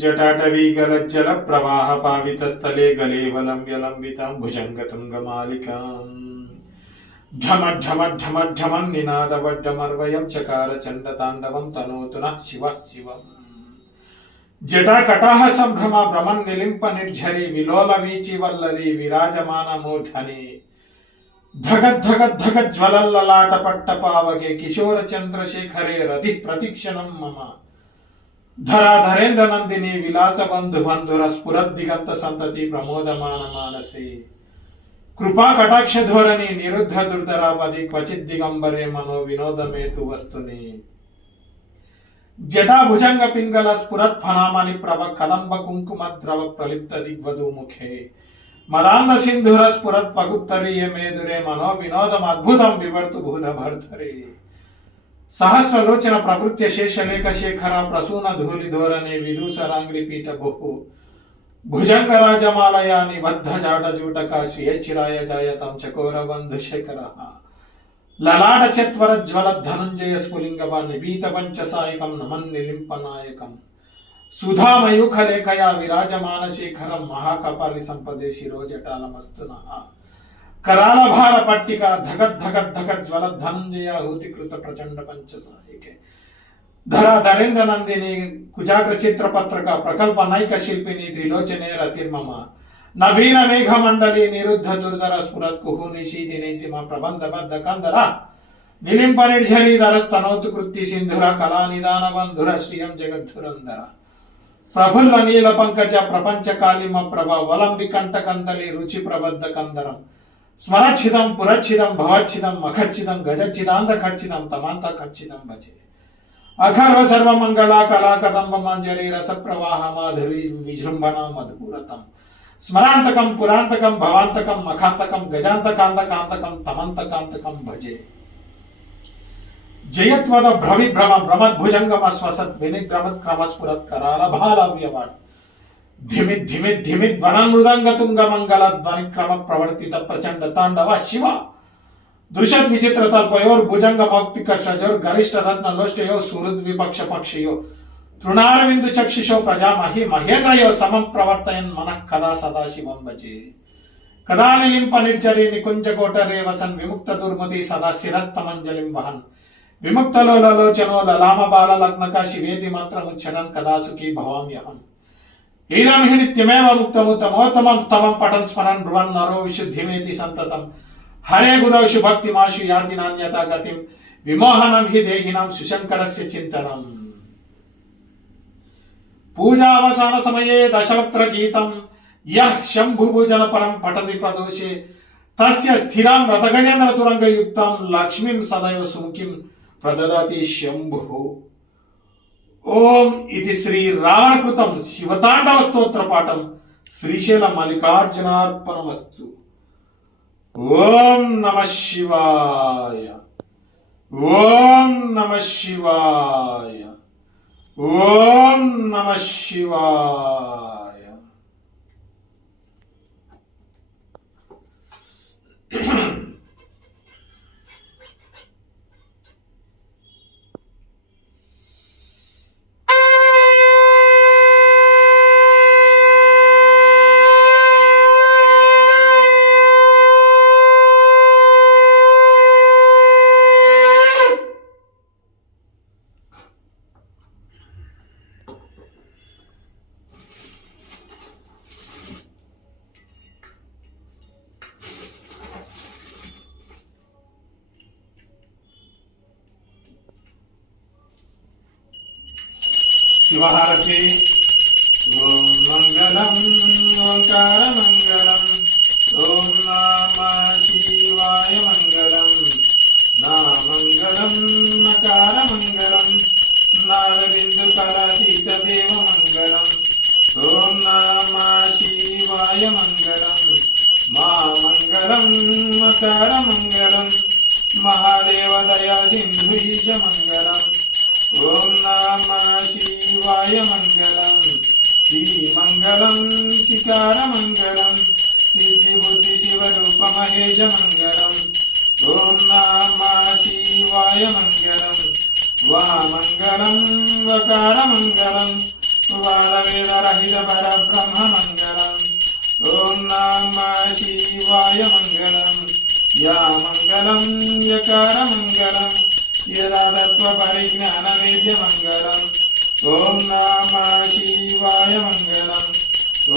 जटाटवीगलज्जल प्रवाह पावितस्थले गलेवलम्ब्यलम्बितां भुजङ्गतुङ्गमालिकाम् ढमढमढमढमन् निनादवड्डमर्वयं चकार चण्डताण्डवं तनोतु नः शिवः शिवम् जटाकटाह सम्भ्रम भ्रमन् निलिम्प निर्झरी विलोल वीचि वल्लरी विराजमान मूर्धनि धगद्धगद्धगज्ज्वलल्ललाट पट्टपावके किशोर चन्द्रशेखरे रति प्रतिक्षणं मम धराधरेन्द्र नंदिनी विलास बंधु बंधुर स्फुरद्दिगंत संतति प्रमोदमान मानसे कृपा कटाक्ष धोरणी निरुद्ध दुर्धरापदि क्वचित् दिगंबरे मनो विनोदमेतु वस्तुनि जटा भुजंग पिंगल स्फुरत् फनामणि प्रभ कदंब कुंकुम द्रव प्रलिप्त दिग्वधू मुखे मदान्ध सिंधुर स्फुरत् पगुत्तरीय मेदुरे मनो विनोदम अद्भुतं विवर्तु भूत भर्धरे सहस्रलोचन प्रभृत्य शेषलेख शेखर प्रसून धूलि धोरणे विदूसरांग्रि पीठ बहु भुजंग राजमालया निबद्ध जाट जूटक श्रिय चिराय जायतं चकोर बंधु शेखरः ललाट चत्वर ज्वल धनुंजय स्फुलिंग निबीत पंचसायकं नमन् निलिंपनायकं सुधामयूख लेखया विराजमान शेखरं महाकपालि संपदे शिरो जटालमस्तुनः कराल भार पट्टिका धगत धगत धगत ज्वल धनंजय हूतिकृत प्रचंड पंचसायिके धरा धरेन्द्र नंदिनी कुजाग्र चित्र पत्रक प्रकल्प नैक शिल्पिनी त्रिलोचने रतिर्मम नवीन मेघ मंडली निरुद्ध दुर्धर स्फुरत् कुहूनि शीदिनीतिम प्रबंध बद्ध कंदर निलिंप निर्झरी धरस्तनोतु कृत्ति सिंधुर कला निदान बंधुर श्रियं जगद्धुरंधर प्रफुल्ल नील पंकज प्रपंच कालिम प्रभ वलंबि कंठ कंदली रुचि प्रबद्ध कंदरम स्मरच्छिदं पुरच्छिदं भवच्छिदं मखच्छिदं गजच्छिदांधखच्छिदं तमांतखच्छिदं भजे अखर्व सर्वमंगला कला कदंब मंजरी रस प्रवाह माधुरी विजृंभणा मधुपुरतम स्मरांतकं पुरांतकं भवांतकं मखांतकं गजांतकांतकांतकं तमंतकांतकं भजे जयत्वद भ्रविभ्रम भ्रमद्भुजंगम स्वसत् विनिग्रमत् क्रमस्फुरत् कराल भालव्यवाट धिमित धिमित धिमित वनमृदंग तुंग मंगल ध्वनि क्रम प्रवर्तित प्रचंड तांडव शिव दृशत विचित्र तल्पयोर भुजंग मौक्तिक शजोर गरिष्ठ रत्न लोष्टयो सुहृद विपक्ष पक्षयो तृणारविंदु चक्षुषो प्रजामहि महेन्द्रयो समं प्रवर्तयन् मनः कदा सदा शिवं भजे कदा निलिंप निर्जरी निकुंज कोटरे वसन् विमुक्त दुर्मति सदा शिरस्तमंजलिं वहन् विमुक्त लोलोचनो ललाम बाल लग्नका शिवेति मंत्रमुच्चरन् कदा सुखी भवाम्यहम् इदं हि नित्यमेव मुक्तमुत्तमोत्तमं स्तवं पठन् स्मरन् ब्रुवन् नरो विशुद्धिमेति सन्ततं हरे गुरौ भक्तिमाशु याति नान्यथा गतिं विमोहनं हि देहिनां सुशंकरस्य चिन्तनम् पूजावसान समये दशवक्त्र गीतं यः शम्भुभुजन परं पठति प्रदोषे तस्य स्थिरां रथगजेन्द्र तुरंगयुक्तं लक्ष्मीं सदैव सुमुखीं प्रददाति शम्भुः ओम इति श्री रावणकृतं शिवतांडव स्तोत्र पाठं श्रीशैल मल्लिकार्जुनार्पणमस्तु। ओम नमः शिवाय ओम नमः शिवाय ओम नमः शिवाय। शिवहारति ओम मंगलम ओंकार मंगलम ओम नमः शिवाय मंगलम ना मंगलम नकार मंगलम नाद బిందు కళాతీత దేవ మంగళం. ఓం నమః శివాయ మంగళం. మా మంగళం మకర మంగళం. మహాదేవ దయా సింధు ఈశ మంగళం. ఓం నమః శివాయ మంగళం. శ్రీమంగళం శిఖర మంగళం. సిద్ధి బుద్ధి శివరూప మహేశ మంగళం. ఓం నమః శివాయ మంగళం. వామంగళం వకార మంగళం. వాదవేద రహిత పరబ్రహ్మ మంగళం. ఓం నమః శివాయ మంగళం. యా మంగళం యకార మంగళం. యదాతత్వ పరిజ్ఞాన వేద్య మంగళం. ఓం నమః శివాయ మంగళం.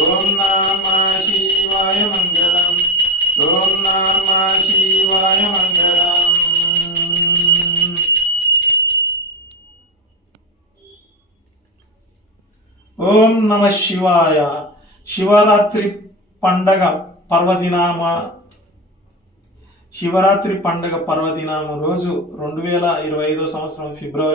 ఓం నమః శివాయ మంగళం. ఓం నమః శివాయ మంగళం. ఓం నమః శివాయ. శివరాత్రి పండగ పర్వదినామ రోజు 2025 సంవత్సరం ఫిబ్రవరి